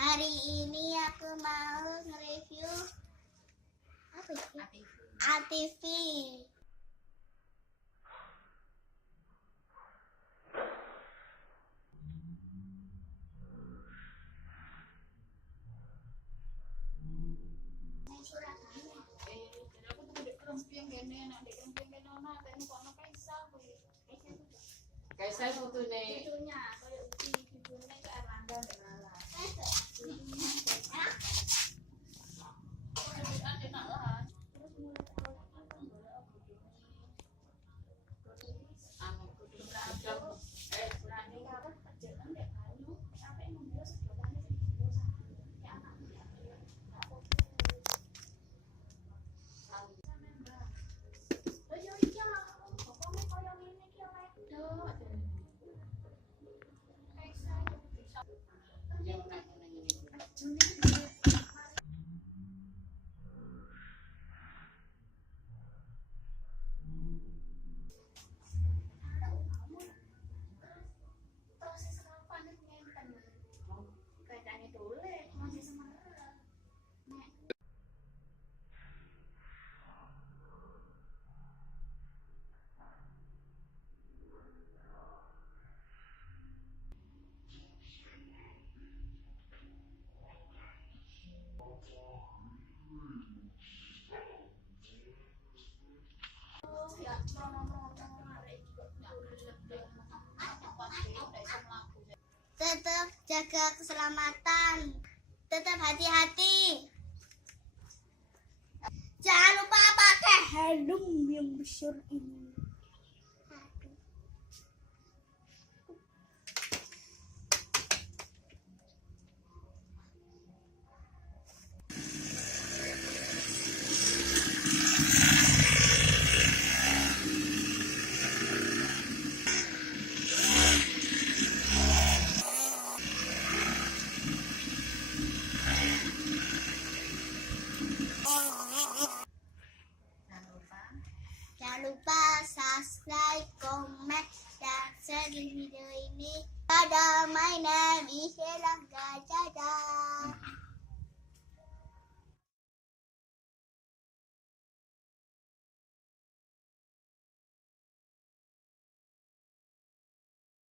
Hari ini aku mau nge-review apa itu? ATV. Kaisa putune. Cucunya, kalau cucunya ke Erlangga dan Lala. Tetap jaga keselamatan, tetap hati-hati. Jangan lupa pakai helm yang besar ini. Jangan lupa subscribe, komen, dan share video ini. Dadah, my name is Sheila Gajah.